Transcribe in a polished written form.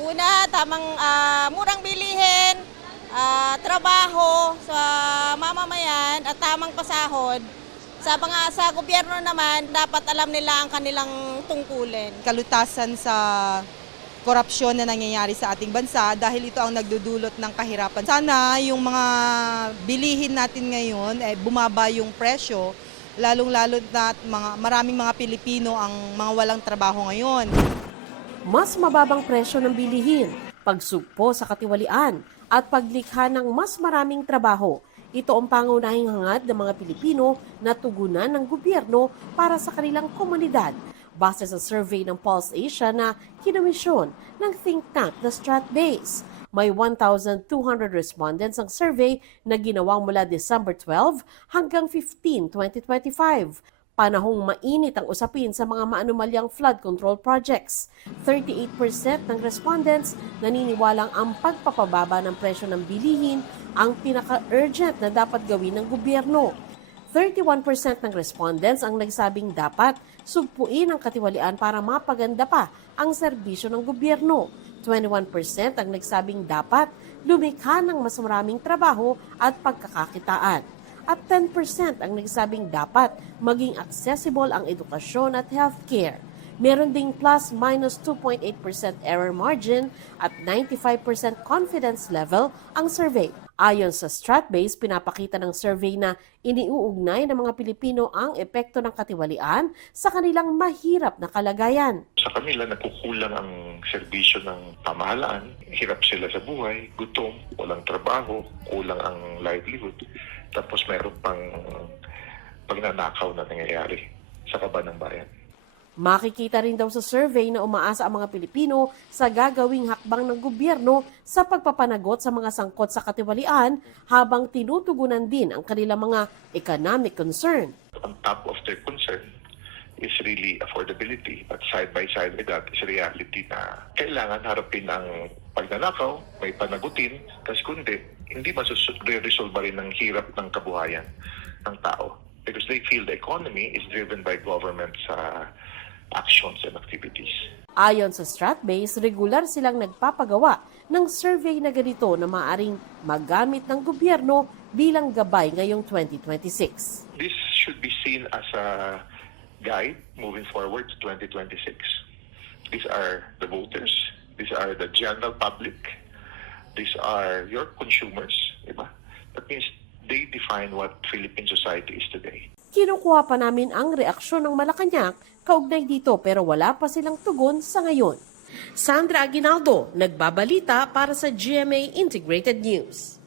Una, tamang murang bilihin, trabaho sa mamamayan at tamang pasahod. Sa gobyerno naman, dapat alam nila ang kanilang tungkulin. Kalutasan sa korupsyon na nangyayari sa ating bansa dahil ito ang nagdudulot ng kahirapan. Sana yung mga bilihin natin ngayon, bumaba yung presyo, lalong-lalo na maraming mga Pilipino ang mga walang trabaho ngayon. Mas mababang presyo ng bilihin, pagsugpo sa katiwalian at paglikha ng mas maraming trabaho. Ito ang pangunahing hangad ng mga Pilipino na tugunan ng gobyerno para sa kanilang komunidad. Base sa survey ng Pulse Asia na kinomisyon ng think tank na Stratbase. May 1,200 respondents ang survey na ginawang mula December 12 hanggang 15, 2025. Panahong mainit ang usapin sa mga maanumalyang flood control projects. 38% ng respondents naniniwalang ang pagpapababa ng presyo ng bilihin ang pinaka-urgent na dapat gawin ng gobyerno. 31% ng respondents ang nagsabing dapat sugpuin ang katiwalian para mapaganda pa ang serbisyo ng gobyerno. 21% ang nagsabing dapat lumikha ng mas maraming trabaho at pagkakakitaan. At 10% ang nagsabing dapat maging accessible ang edukasyon at healthcare. Meron ding plus-minus 2.8% error margin at 95% confidence level ang survey. Ayon sa Stratbase, pinapakita ng survey na iniuugnay ng mga Pilipino ang epekto ng katiwalian sa kanilang mahirap na kalagayan. Sa kanila nagkukulang ang serbisyo ng pamahalaan, hirap sila sa buhay, gutom, walang trabaho, kulang ang livelihood, tapos mayroon pang pagnanakaw na nangyayari sa kaban ng bayan. Makikita rin daw sa survey na umaasa ang mga Pilipino sa gagawing hakbang ng gobyerno sa pagpapanagot sa mga sangkot sa katiwalian habang tinutugunan din ang kanilang mga economic concern. On top of their concern is really affordability. But side by side with that is reality na kailangan harapin ang pagnanakaw, may panagutin, kasi kundi hindi masuresolve rin ang hirap ng kabuhayan ng tao. Because they feel the economy is driven by government actions and activities. Ayon sa Stratbase, regular silang nagpapagawa ng survey na ganito na maaring magamit ng gobyerno bilang gabay ngayong 2026. This should be seen as a guide moving forward to 2026. These are the voters, these are the general public, these are your consumers, diba? That means they define what Philippine society is today. Kinukuha pa namin ang reaksyon ng Malacanang kaugnay dito pero wala pa silang tugon sa ngayon. Sandra Aguinaldo, nagbabalita para sa GMA Integrated News.